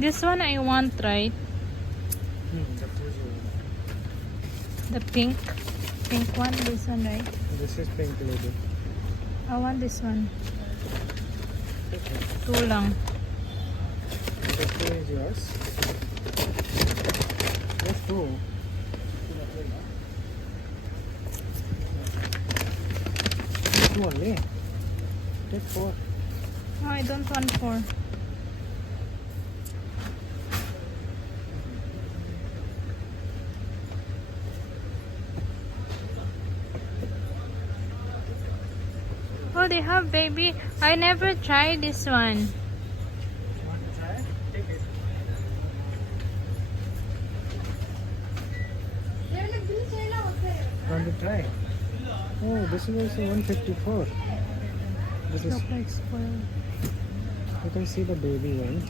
This one I want, right? The Fuji one. The pink one, this one, right? This is pink lady. I want this one. Okay. 2 lang. The 2 is yours. That's 2. Two only. Take 4. No, I don't want 4. Oh, they have baby. I never tried this one. Want to try? Take it. Want to try? Oh, this is also 154. This is. Look like spoiled. You can see the baby one.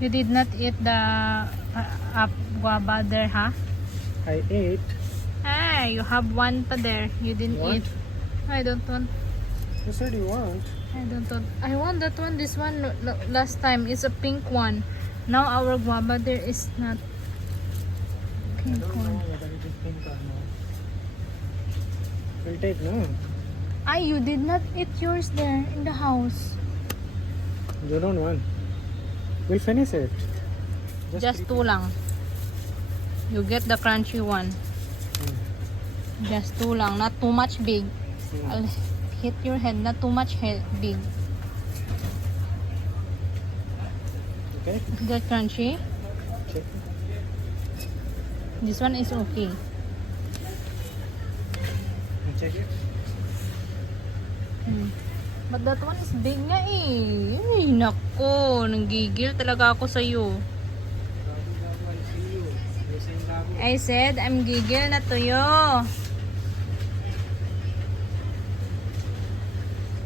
You did not eat the guava there, huh? I ate. Hey, you have one pa there. You didn't What? eat. I don't want. You said you want. I don't want. I want that one. This one last time is a pink one. Now our guava there is not I pink don't know one. whether it is pink or not. We'll take, no? Ah, you did not eat yours there in the house. You don't want. We'll finish it. Just 2 lang. You get the crunchy one. Just 2 lang. Not too much big. I'll hit your head. Not too much big. Okay? Is that crunchy? Check. This one is okay. Check it. But that one is big nga eh. Ay, nako. Nanggigil talaga ako sa'yo. I said, I'm gigil na tuyo.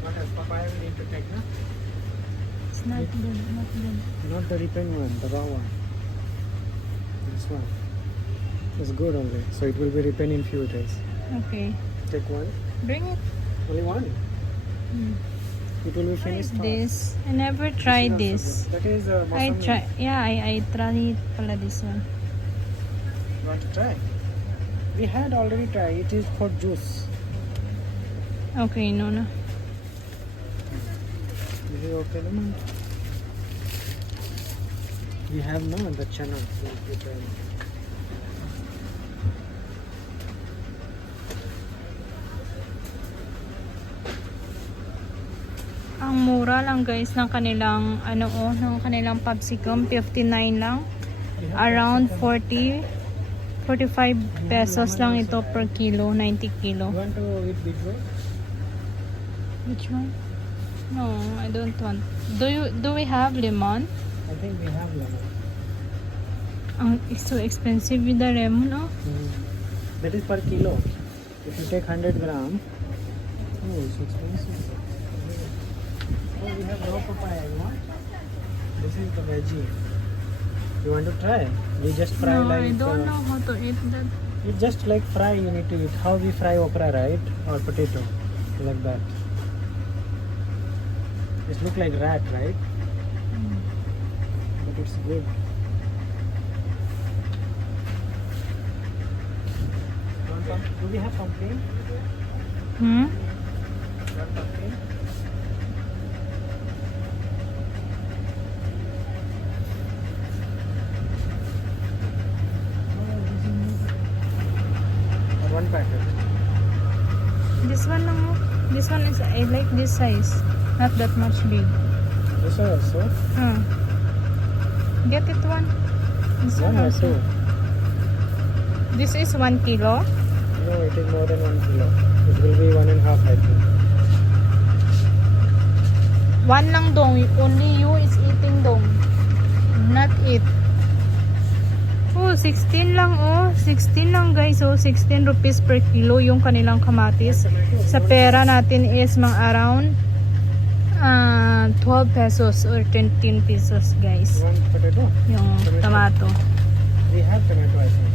What else? Papaya we need to take, no? It's not good. Not good. Not the ripened one, the raw one. This one. It's good only. So it will be ripened in few days. Okay. Take one. Bring it. Only one. It will be What is finished fast. this? I never tried This this. is also good. That is I Mosami. try. Yeah, I tried pala this one. You want to try? We had already tried. It is for juice. Okay, no na. Is it okay, naman? We have no the chana. We'll try. Ang mura lang guys ng kanilang ng kanilang popsicum, 59 lang. Around 40 45 pesos lang ito per kilo, 90 kilo. You want to eat big one? Which one? No, I don't want. Do we have lemon? I think we have lemon. It's so expensive with the lemon, no? That is per kilo. If you take 100 gram, oh, it's expensive. Oh, we have raw papaya. You want? This is the veggie. You want to try? We just fry No, like. I don't know how to eat that. You just like fry. You need to eat how we fry okra, right? Or potato, like that. It look like rat, right? But it's good. Do we have pumpkin? Hmm? Want pumpkin? Or one packet. This one lang. This one is, I like this size. Not that much big. This one also. Get it one. This one One or also. two? This is 1 kilo. No, it is more than 1 kilo. It will be 1.5, I think. One lang dong. Only you is eating dong. Not it. Oh, 16 lang oh. 16 lang guys oh. 16 rupees per kilo yung kanilang kamatis. Sa pera natin is mga around 12 pesos or 13 pesos guys. You want potato? Yung tomato. We have tomato, I think.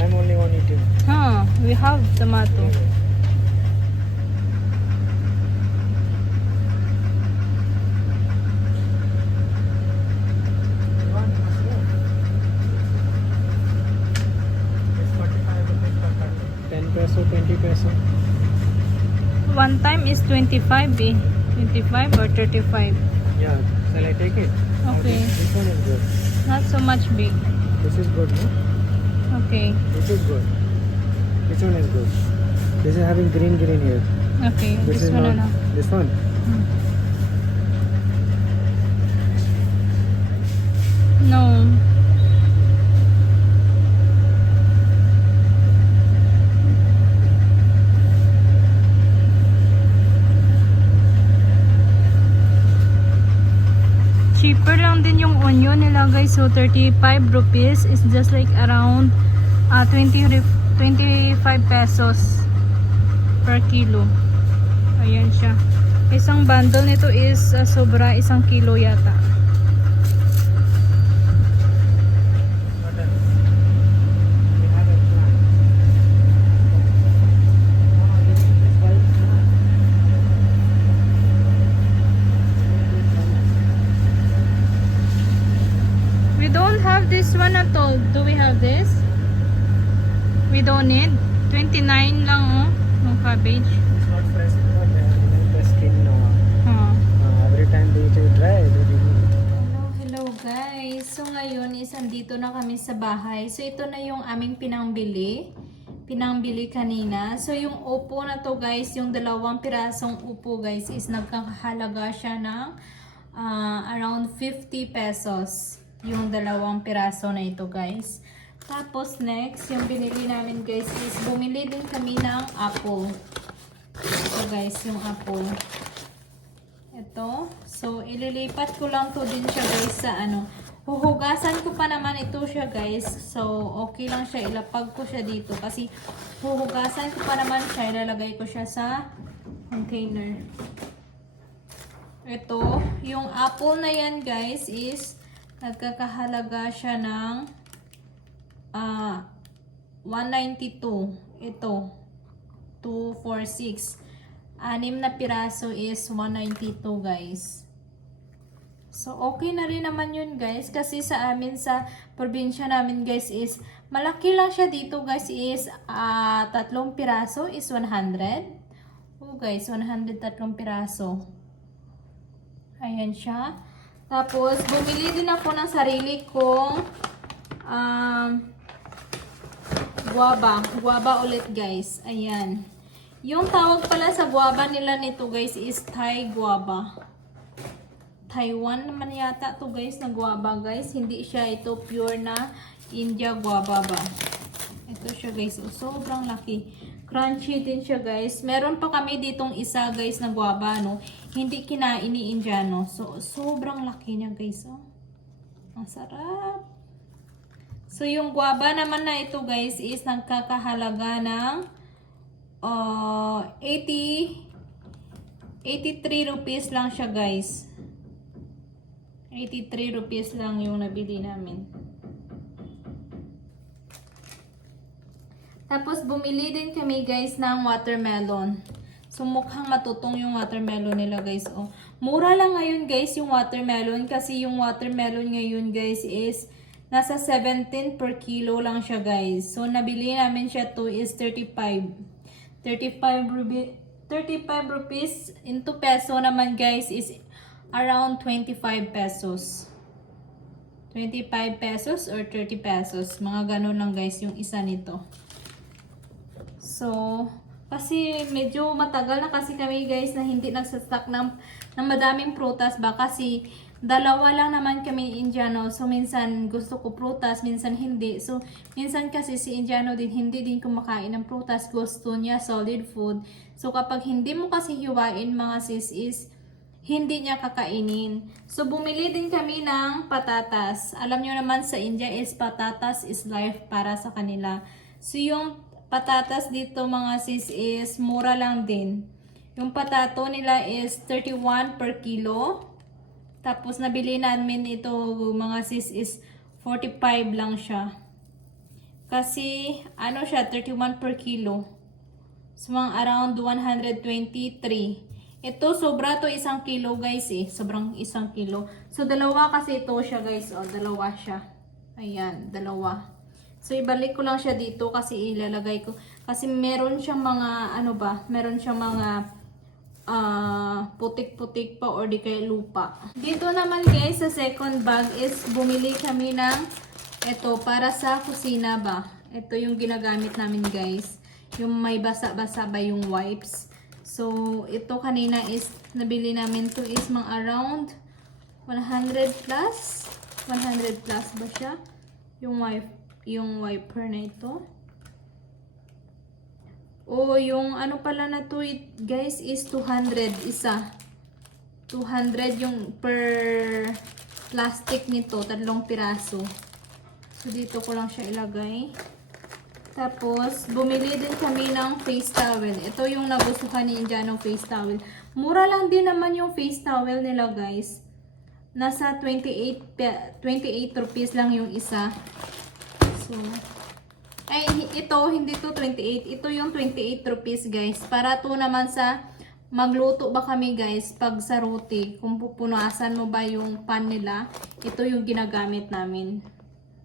I'm only one eating. Huh, we have tomato. 30 peso. One time is 25 eh. 25 or 35. Yeah, shall I take it? Okay. This one is good. Not so much big. This is good, no? Okay. This is good. Which one is good? This is having green here. Okay. This This is one not. na. This one. No. Cheaper lang din yung onion nila guys. So 35 rupees is just like around 25 pesos per kilo. Ayan siya. Isang bundle nito is sobra 1 kilo yata. Butter. We have a plant. Oh, this is white plant. We don't have this one at all. Do we have this? We don't need. 29 lang oh. No cabbage. It's not fresh, but they have removed the skin now. Huh. Every time they dry, they remove it. Hello guys. So ngayon is andito na kami sa bahay. So ito na yung aming pinangbili kanina. So yung upo na to guys, yung 2 pirasong upo guys is nagkakahalaga siya ng around 50 pesos. Yung 2 piraso na ito guys. Tapos next, yung binili namin guys is bumili din kami ng apple. Ito guys, yung apple. Ito. So, ililipat ko lang to din siya guys sa ano. Huhugasan ko pa naman ito siya guys. So, okay lang siya. Ilapag ko siya dito. Kasi huhugasan ko pa naman siya. Ilalagay ko siya sa container. Ito. Yung apple na yan guys is nagkakahalaga siya ng 192. Ito. 246. 6 na piraso is 192 guys. So, okay na rin naman yun guys. Kasi sa amin, sa probinsya namin guys is, malaki lang siya dito guys is, 3 piraso is 100. Oh guys, 100 3 piraso. Ayan siya. Tapos, bumili din ako ng sarili kong, guava ulit guys. Ayan. Yung tawag pala sa guava nila nito guys is Thai guava. Taiwan naman yata to guys na guava guys. Hindi siya ito pure na India guava ba. Ito siya guys. Oh, sobrang laki. Crunchy din siya guys. Meron pa kami ditong isa guys na guava no. Hindi kinain ni Indiano. So sobrang laki niya guys. Oh. Ang sarap. So yung guava naman na ito guys is nagkakahalaga ng 83 rupees lang siya guys. 83 rupees lang yung nabili namin. Tapos bumili din kami guys ng watermelon. So mukhang matutong yung watermelon nila guys. Oh. Mura lang ngayon guys yung watermelon kasi yung watermelon ngayon guys is nasa 17 per kilo lang siya guys. So nabili namin siya to is 35 rupees into peso naman guys is around 25 pesos. 25 pesos or 30 pesos. Mga ganun lang guys yung isa nito. So, kasi medyo matagal na kasi kami guys na hindi nagsastock ng madaming prutas ba kasi 2 lang naman kami Indiano. So, minsan gusto ko prutas, minsan hindi. So, minsan kasi si Indiano din, hindi din kumakain ng prutas. Gusto niya solid food. So, kapag hindi mo kasi hiwain mga sis is, hindi niya kakainin. So, bumili din kami ng patatas. Alam nyo naman sa India is patatas is life para sa kanila. So, yung patatas dito mga sis is mura lang din. Yung patato nila is 31 per kilo. Tapos, nabili namin ito, mga sis, is 45 lang siya. Kasi, ano siya, 31 per kilo. So, mga around 123. Ito, sobra to 1 kilo, guys, eh. Sobrang 1 kilo. So, 2 kasi ito siya, guys. O, 2 siya. Ayan, 2. So, ibalik ko lang siya dito kasi ilalagay ko. Kasi meron siyang mga, ano ba, meron siyang mga putik-putik pa or di kaya lupa. Dito naman guys, sa second bag is bumili kami ng ito para sa kusina ba. Ito yung ginagamit namin guys. Yung may basa-basa ba yung wipes. So, ito kanina is nabili namin to is mga around 100 plus. 100 plus ba siya? Yung wiper na ito. O yung ano pala na to guys is 200 isa. 200 yung per plastic nito, 3 piraso. So dito ko lang siya ilagay. Tapos bumili din kami ng face towel. Ito yung nagustuhan ni Indiano face towel. Mura lang din naman yung face towel nila guys. Nasa 28 rupees lang yung isa. So ay, ito, hindi to 28. Ito yung 28 rupees, guys. Para to naman sa magluto ba kami, guys, pag sa roti. Kung pupunasan mo ba yung pan nila, ito yung ginagamit namin.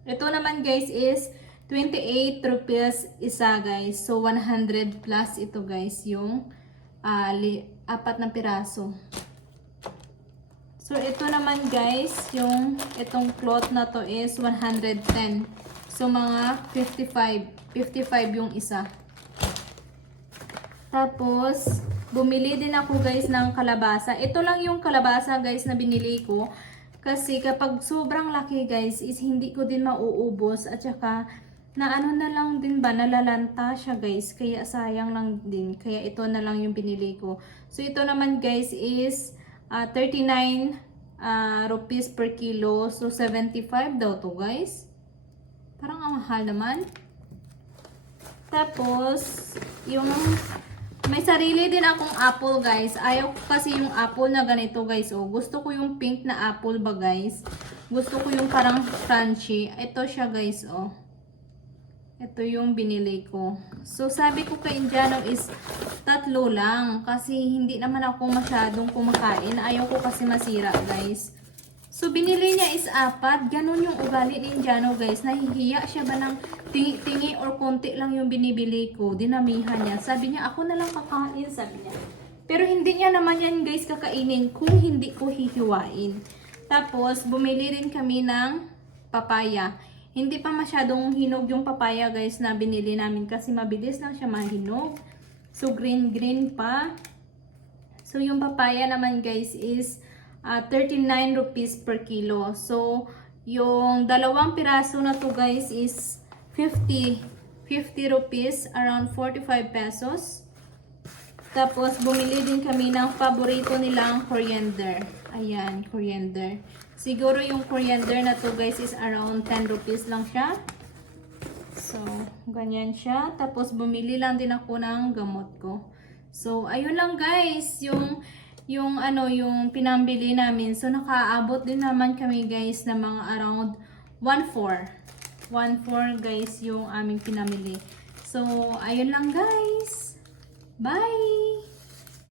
Ito naman, guys, is 28 rupees isa, guys. So, 100 plus ito, guys, yung 4 na piraso. So, ito naman, guys, yung itong cloth na to is 110. So, mga 55 yung isa. Tapos, bumili din ako guys ng kalabasa. Ito lang yung kalabasa guys na binili ko. Kasi kapag sobrang laki guys, is hindi ko din mauubos. At saka, na ano na lang din ba, nalalanta siya guys. Kaya sayang lang din. Kaya ito na lang yung binili ko. So, ito naman guys is 39 rupees per kilo. So, 75 daw to guys. Parang ang mahal naman. Tapos, yung may sarili din akong apple guys. Ayaw ko kasi yung apple na ganito guys. Oh. Gusto ko yung pink na apple ba guys. Gusto ko yung parang crunchy. Ito siya guys. Oh. Ito yung binili ko. So, sabi ko kay Indiano is 3 lang. Kasi hindi naman ako masyadong kumakain. Ayaw ko kasi masira guys. So, binili niya is 4. Ganon yung ugali ni Indiano, guys. Nahihiya siya ba ng tingi or konti lang yung binibili ko. Dinamihan niya. Sabi niya, ako na lang kakain, sabi niya. Pero hindi niya naman yan, guys, kakainin kung hindi ko hihiwain. Tapos, bumili rin kami ng papaya. Hindi pa masyadong hinog yung papaya, guys, na binili namin. Kasi mabilis lang siya mahinog. So, green pa. So, yung papaya naman, guys, is 39 rupees per kilo. So, yung 2 piraso na to guys is 50 rupees, around 45 pesos. Tapos, bumili din kami ng paborito nilang coriander. Ayan, coriander. Siguro yung coriander na to guys is around 10 rupees lang siya. So, ganyan siya. Tapos, bumili lang din ako ng gamot ko. So, ayun lang guys, yung pinambili namin. So, nakaabot din naman kami guys na mga around 1.4. 1.4 guys yung aming pinamili. So, ayun lang guys. Bye!